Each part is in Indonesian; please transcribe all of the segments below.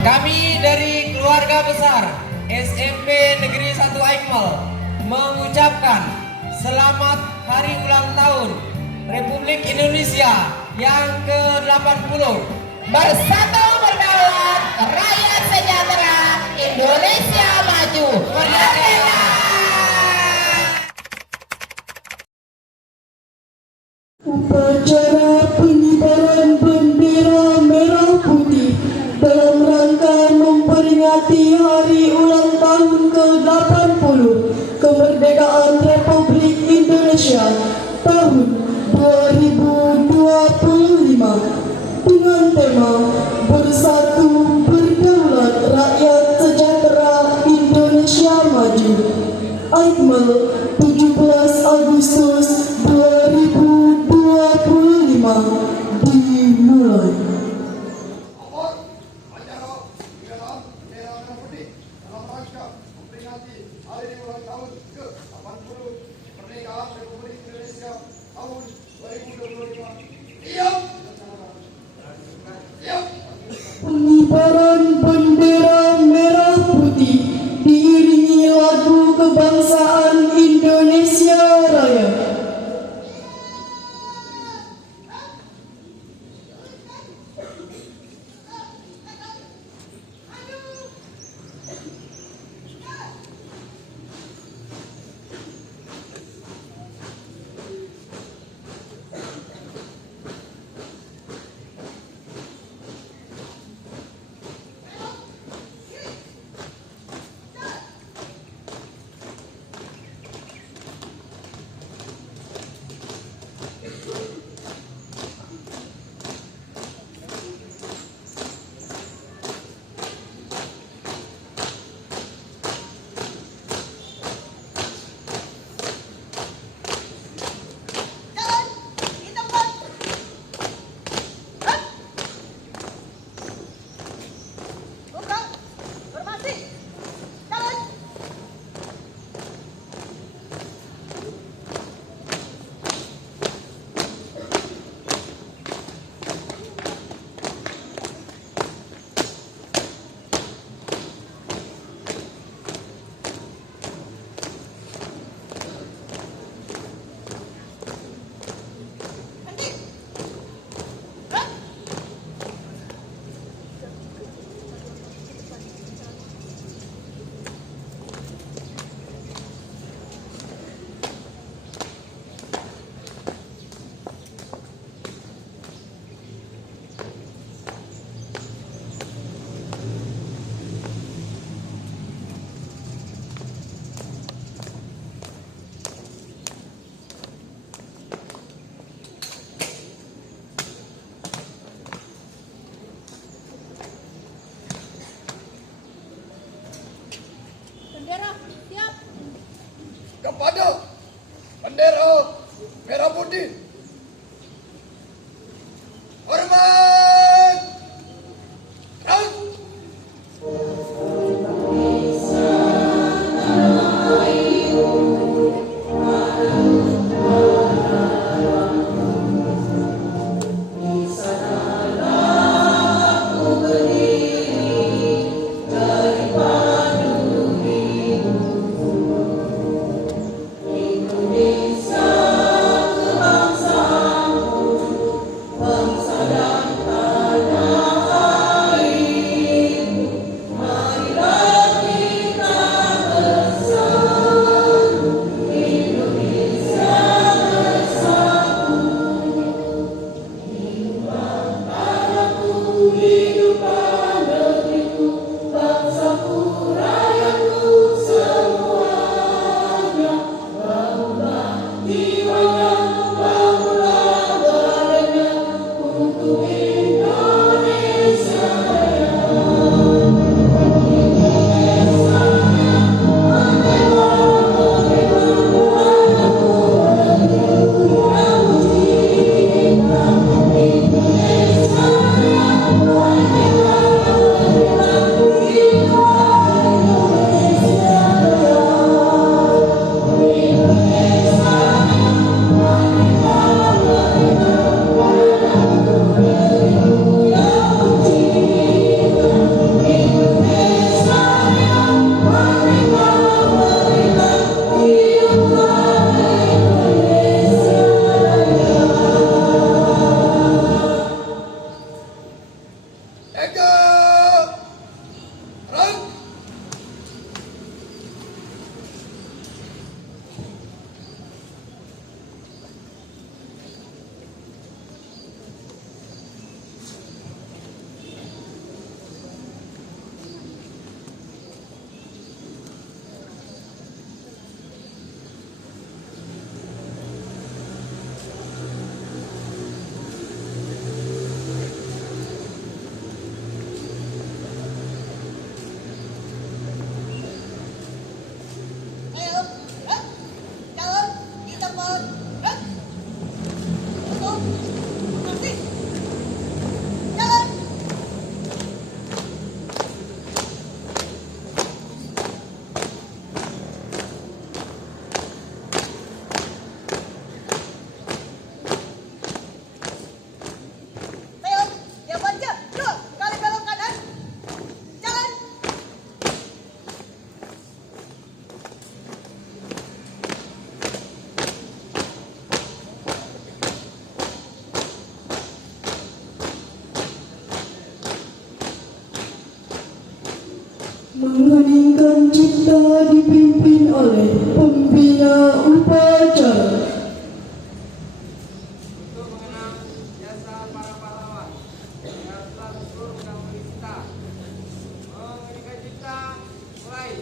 Kami dari keluarga besar SMP Negeri 1 Aikmal mengucapkan selamat hari ulang tahun Republik Indonesia yang ke-80. Bersatu berdaulat, rakyat sejahtera, Indonesia maju. Merdeka! Upacara pengibaran bendera merah putih dalam rangka memperingati hari ulang tahun ke-80 kemerdekaan Republik Indonesia tahun 2025 dengan tema Bersatu Berdaulat Rakyat Sejahtera Indonesia Maju. Aikmal 17 Agustus 2025 dimulai. Pengibaran bendera merah putih diiringi lagu kebangsaan Indonesia Raya. Mengheningkan cipta dipimpin oleh pembina upacara. Untuk mengenang jasa para pahlawan yang telah berjuang mendahului kita. Mengheningkan cipta, mulai.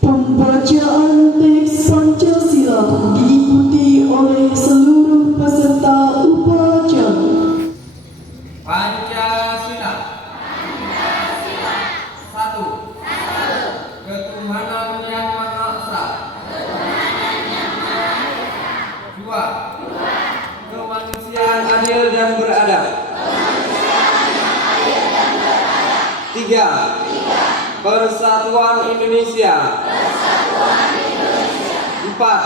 Pembacaan teks Pancasila diikuti oleh seluruh peserta upacara. Pancasila. Satu. Ketuhanan yang Maha Esa. Dua. Kemanusiaan adil dan beradab. Tiga. Persatuan Indonesia. Empat.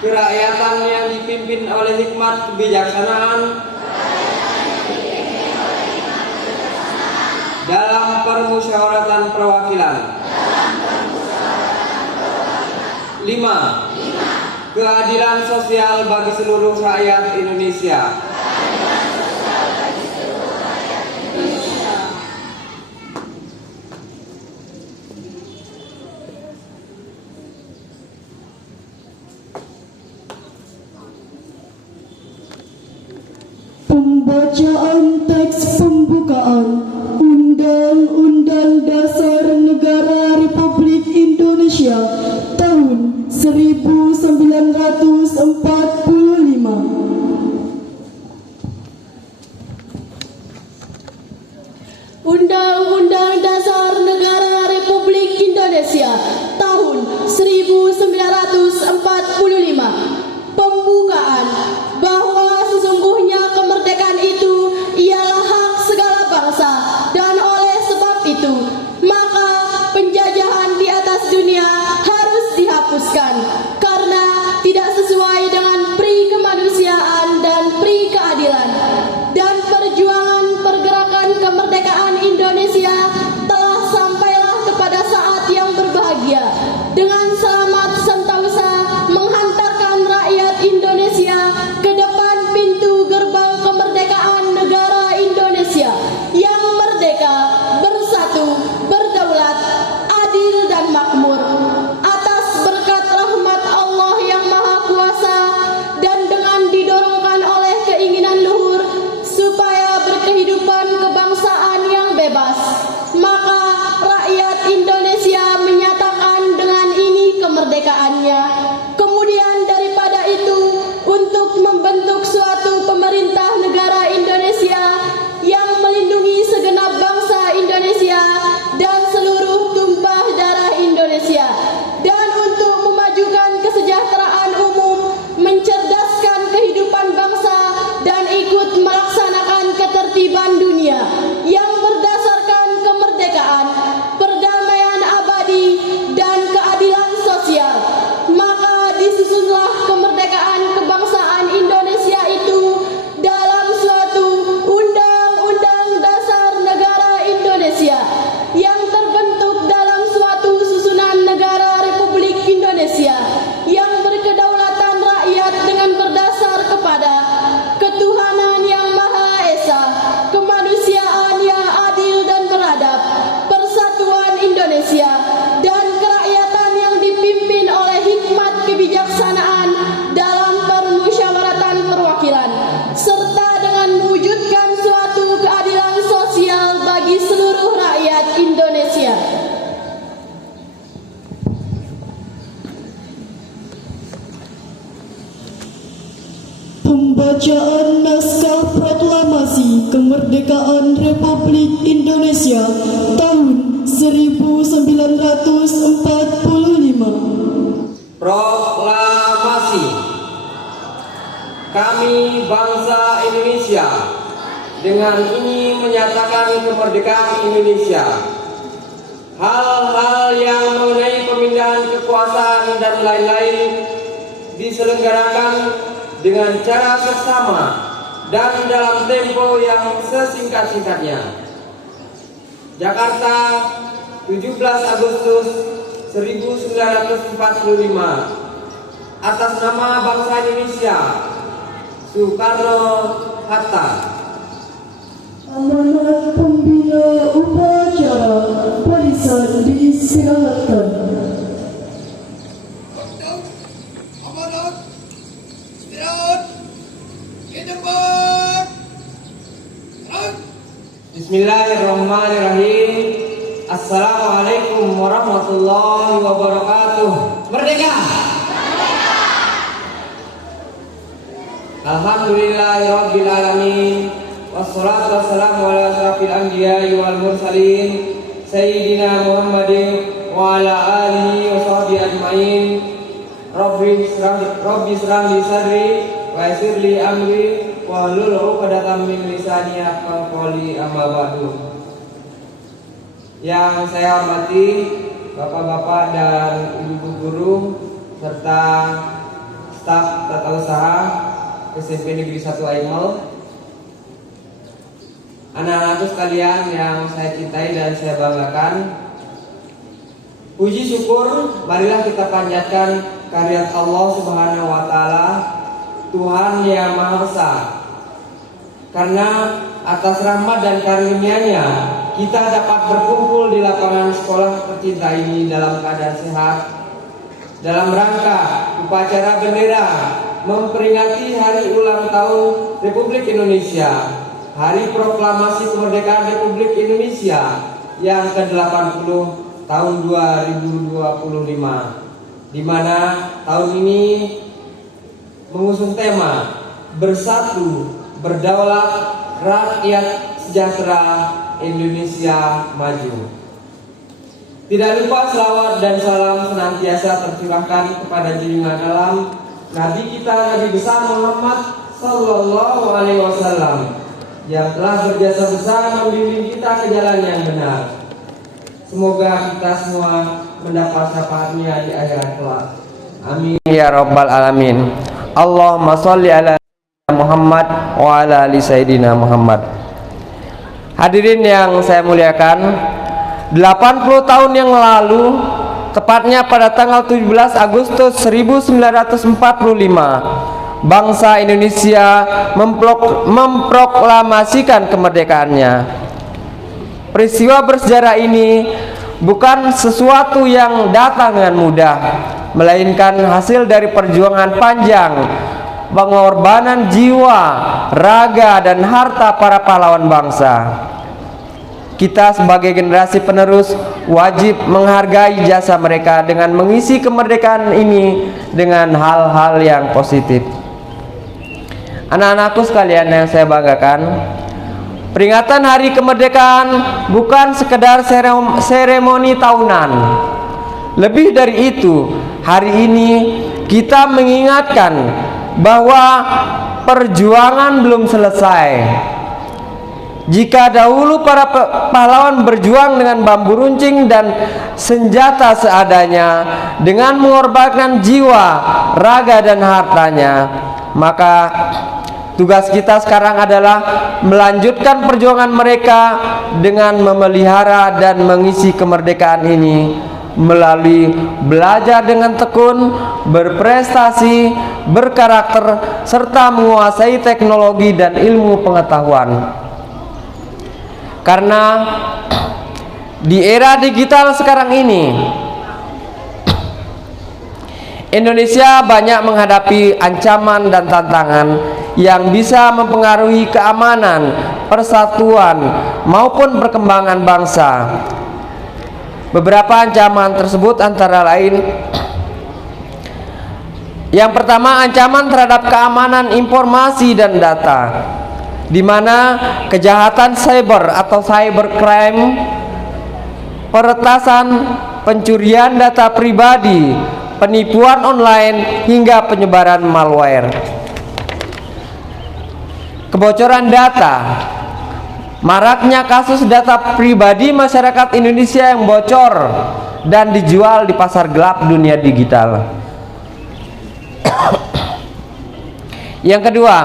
Kerakyatan yang dipimpin oleh hikmat kebijaksanaan dalam permusyawaratan perwakilan. 5. Keadilan sosial bagi seluruh rakyat Indonesia. Pembacaan teks pembukaan Undang-Undang Dasar Negara Republik Indonesia tahun 1945. Undang-Undang Dasar Negara Republik Indonesia tahun 1945. Pembukaan bahwa sesungguhnya kemerdekaan itu ialah hak segala bangsa, dan oleh sebab itu maka penjajahan di atas dunia harus dihapuskan karena tidak sesuai dengan pri kemanusiaan dan pri keadilan. Dan perjuangan pergerakan kemerdekaan Indonesia telah sampailah kepada saat yang berbahagia dengan selamat sentosa menghantarkan rakyat Indonesia ke depan pintu gerbang kemerdekaan negara Indonesia yang merdeka, bersatu, berdaulat, adil dan makmur atas berkat rahmat Allah yang Maha Kuasa dan dengan didorongkan oleh keinginan luhur supaya berkehidupan kebangsaan yang bebas. Maka rakyat Indonesia menyatakan dengan ini kemerdekaannya. Kemudian daripada itu, untuk membentuk suatu pemerintah negara Indonesia yang melindungi segenap bangsa Indonesia dan seluruh tumpah darah Indonesia. Pembacaan naskah proklamasi kemerdekaan Republik Indonesia tahun 1945. Proklamasi. Kami bangsa Indonesia dengan ini menyatakan kemerdekaan Indonesia. Hal-hal yang mengenai pemindahan kekuasaan dan lain-lain diselenggarakan dengan cara seksama dan dalam tempo yang sesingkat-singkatnya. Jakarta, 17 Agustus 1945. Atas nama bangsa Indonesia, Soekarno-Hatta. Amanat pembina upacara barisan diistirahatkan. Amanat, istirahat, kedepan. Bismillahirrahmanirrahim. Assalamualaikum warahmatullahi wabarakatuh. Merdeka! Alhamdulillahirabbil alamin. Wassalatu wassalamu ala asyrafil anbiya'i wal mursalin sayyidina Muhammadin wa ala alihi wa sahbihi ajmain. Rabbi israh li sadri wa yassir li amri wa hlul 'uqdatam min lisani yafqahu qawli, amma ba'du. Yang saya hormati Bapak-bapak dan Ibu guru serta staf tata usaha SMP Negeri 1 Aimel, anak-anakku sekalian yang saya cintai dan saya banggakan, puji syukur marilah kita panjatkan kehadirat Allah Subhanahu wa Ta'ala, Tuhan yang Maha Esa. Karena atas rahmat dan karunia-Nya kita dapat berkumpul di lapangan sekolah tercinta ini dalam keadaan sehat, dalam rangka upacara bendera memperingati hari ulang tahun Republik Indonesia, Hari Proklamasi Kemerdekaan Republik Indonesia yang ke-80 tahun 2025, di mana tahun ini mengusung tema Bersatu, Berdaulat, Rakyat Sejahtera, Indonesia Maju. Tidak lupa selawat dan salam senantiasa tercurahkan kepada junjungan alam Nabi kita, Nabi besar Muhammad Sallallahu Alaihi Wasallam, yang telah berjasa besar membimbing kita ke jalan yang benar. Semoga kita semua mendapat syafaatnya di akhirat kelak. Amin ya rabbal alamin. Allahumma sholli ala Muhammad wa ala ali sayyidina Muhammad. Hadirin yang saya muliakan, 80 tahun yang lalu, tepatnya pada tanggal 17 Agustus 1945, bangsa Indonesia memproklamasikan kemerdekaannya. Peristiwa bersejarah ini bukan sesuatu yang datang dengan mudah, melainkan hasil dari perjuangan panjang, pengorbanan jiwa, raga, dan harta para pahlawan bangsa. Kita sebagai generasi penerus wajib menghargai jasa mereka dengan mengisi kemerdekaan ini dengan hal-hal yang positif. Anak-anakku sekalian yang saya banggakan, peringatan Hari Kemerdekaan bukan sekedar seremoni tahunan. Lebih dari itu, hari ini kita mengingatkan bahwa perjuangan belum selesai. Jika dahulu para pahlawan berjuang dengan bambu runcing dan senjata seadanya, dengan mengorbankan jiwa, raga, dan hartanya, maka tugas kita sekarang adalah melanjutkan perjuangan mereka dengan memelihara dan mengisi kemerdekaan ini melalui belajar dengan tekun, berprestasi, berkarakter, serta menguasai teknologi dan ilmu pengetahuan. Karena di era digital sekarang ini, Indonesia banyak menghadapi ancaman dan tantangan yang bisa mempengaruhi keamanan, persatuan, maupun perkembangan bangsa. Beberapa ancaman tersebut antara lain Yang pertama, ancaman terhadap keamanan informasi dan data, di mana kejahatan cyber atau cybercrime, peretasan, pencurian data pribadi, penipuan online, hingga penyebaran malware. Kebocoran data, maraknya kasus data pribadi masyarakat Indonesia yang bocor dan dijual di pasar gelap dunia digital. Yang kedua,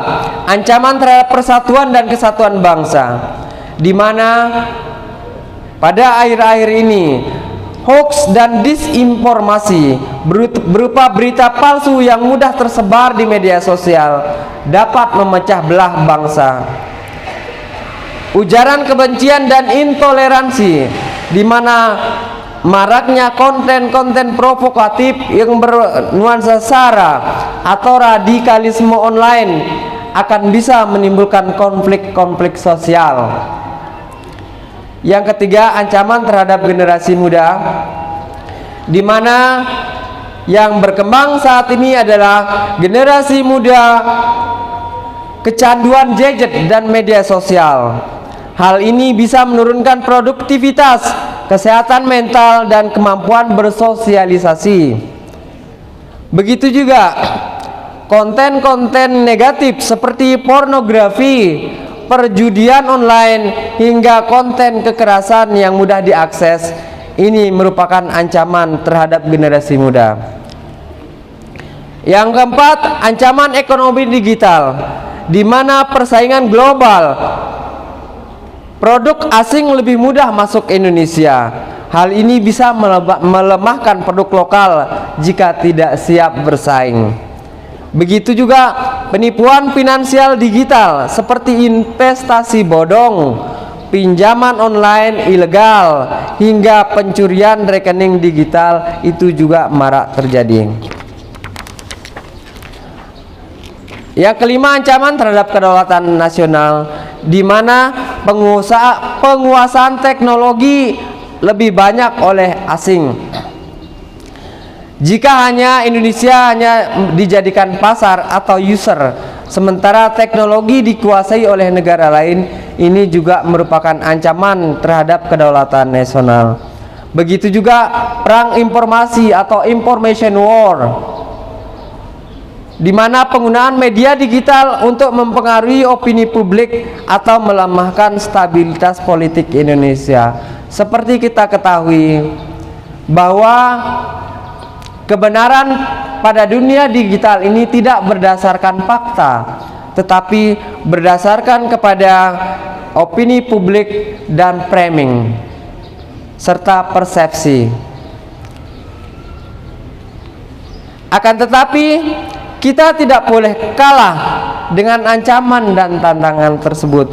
ancaman terhadap persatuan dan kesatuan bangsa, di mana pada akhir-akhir ini hoax dan disinformasi berupa berita palsu yang mudah tersebar di media sosial dapat memecah belah bangsa. Ujaran kebencian dan intoleransi, di mana maraknya konten-konten provokatif yang bernuansa sara atau radikalisme online akan bisa menimbulkan konflik-konflik sosial. Yang ketiga, ancaman terhadap generasi muda, di mana yang berkembang saat ini adalah generasi muda kecanduan gadget dan media sosial. Hal ini bisa menurunkan produktivitas, kesehatan mental, dan kemampuan bersosialisasi. Begitu juga konten-konten negatif seperti pornografi, perjudian online, hingga konten kekerasan yang mudah diakses. Ini merupakan ancaman terhadap generasi muda. Yang keempat, ancaman ekonomi digital, di mana persaingan global, produk asing lebih mudah masuk ke Indonesia. Hal ini bisa melemahkan produk lokal jika tidak siap bersaing. Begitu juga penipuan finansial digital seperti investasi bodong, pinjaman online ilegal, hingga pencurian rekening digital itu juga marak terjadi. Yang kelima, ancaman terhadap kedaulatan nasional, di mana penguasaan teknologi lebih banyak oleh asing. Jika Indonesia hanya dijadikan pasar atau user, sementara teknologi dikuasai oleh negara lain, ini juga merupakan ancaman terhadap kedaulatan nasional. Begitu juga perang informasi atau information war, di mana penggunaan media digital untuk mempengaruhi opini publik atau melemahkan stabilitas politik Indonesia. Seperti kita ketahui bahwa kebenaran pada dunia digital ini tidak berdasarkan fakta, tetapi berdasarkan kepada opini publik dan framing serta persepsi. Akan tetapi kita tidak boleh kalah dengan ancaman dan tantangan tersebut.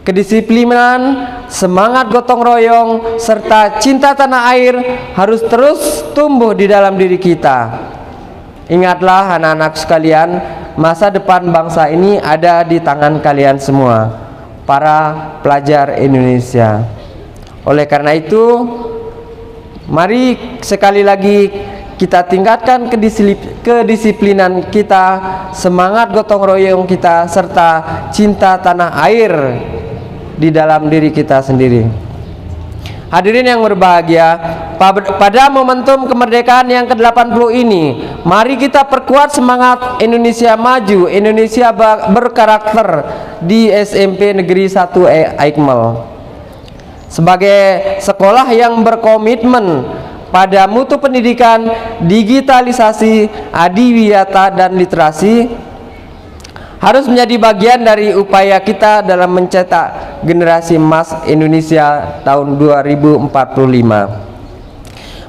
Kedisiplinan, semangat gotong royong, serta cinta tanah air harus terus tumbuh di dalam diri kita. Ingatlah anak-anak sekalian, masa depan bangsa ini ada di tangan kalian semua, para pelajar Indonesia. Oleh karena itu, mari sekali lagi kita tingkatkan kedisiplinan kita, semangat gotong royong kita, serta cinta tanah air di dalam diri kita sendiri. Hadirin yang berbahagia, pada momentum kemerdekaan yang ke-80 ini, mari kita perkuat semangat Indonesia Maju, Indonesia Berkarakter di SMP Negeri 1 Aikmel. Sebagai sekolah yang berkomitmen pada mutu pendidikan, digitalisasi, adiwiyata, dan literasi, harus menjadi bagian dari upaya kita dalam mencetak generasi emas Indonesia tahun 2045.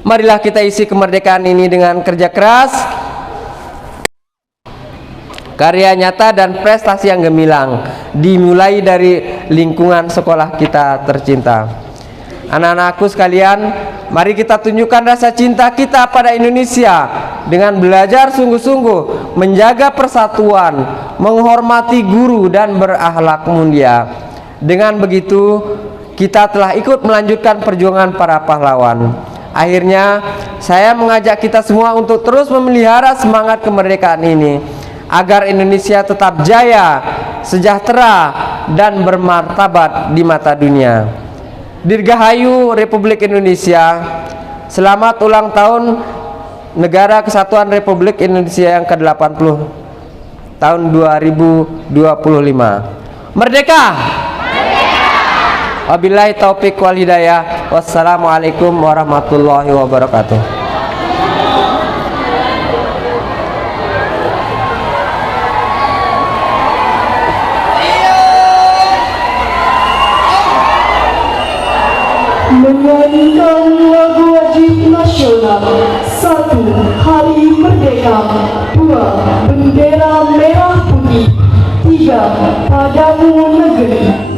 Marilah kita isi kemerdekaan ini dengan kerja keras, karya nyata, dan prestasi yang gemilang, dimulai dari lingkungan sekolah kita tercinta. Anak-anakku sekalian, mari kita tunjukkan rasa cinta kita pada Indonesia dengan belajar sungguh-sungguh, menjaga persatuan, menghormati guru, dan berakhlak mulia. Dengan begitu, kita telah ikut melanjutkan perjuangan para pahlawan. Akhirnya, saya mengajak kita semua untuk terus memelihara semangat kemerdekaan ini agar Indonesia tetap jaya, sejahtera, dan bermartabat di mata dunia. Dirgahayu Republik Indonesia. Selamat ulang tahun Negara Kesatuan Republik Indonesia yang ke-80 tahun 2025. Merdeka! Wabillahi taufiq wal hidayah. Wassalamualaikum warahmatullahi wabarakatuh. Menyanyikan lagu wajib nasional. 1. Hari Merdeka. 2. Bendera merah putih. 3. Padamu negeri.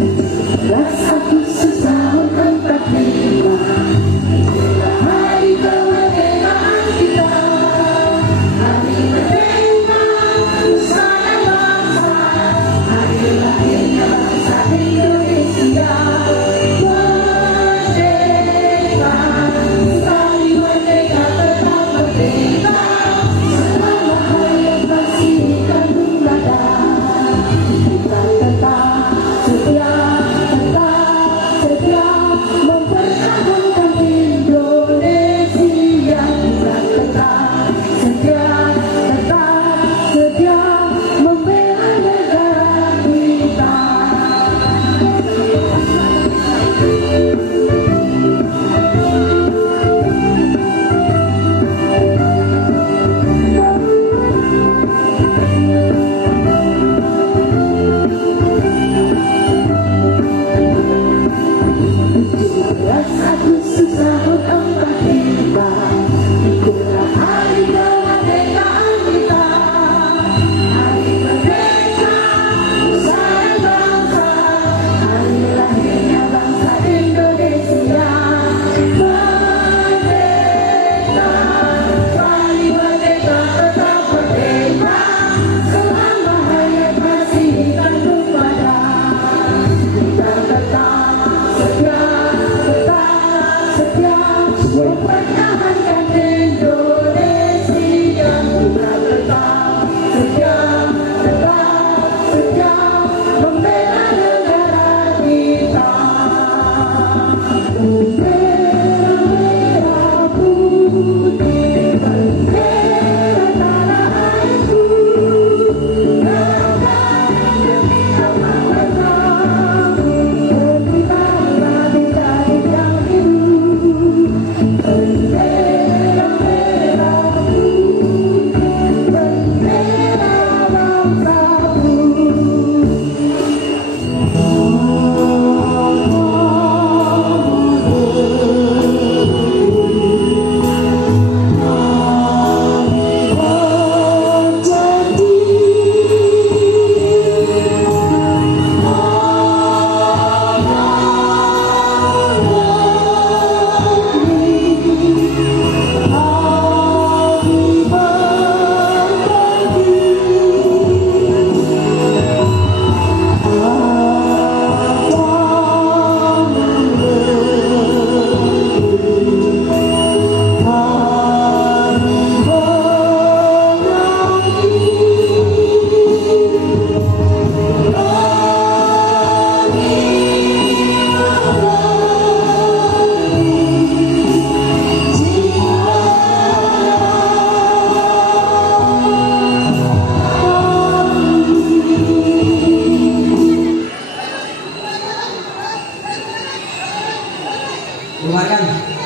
Lumayan.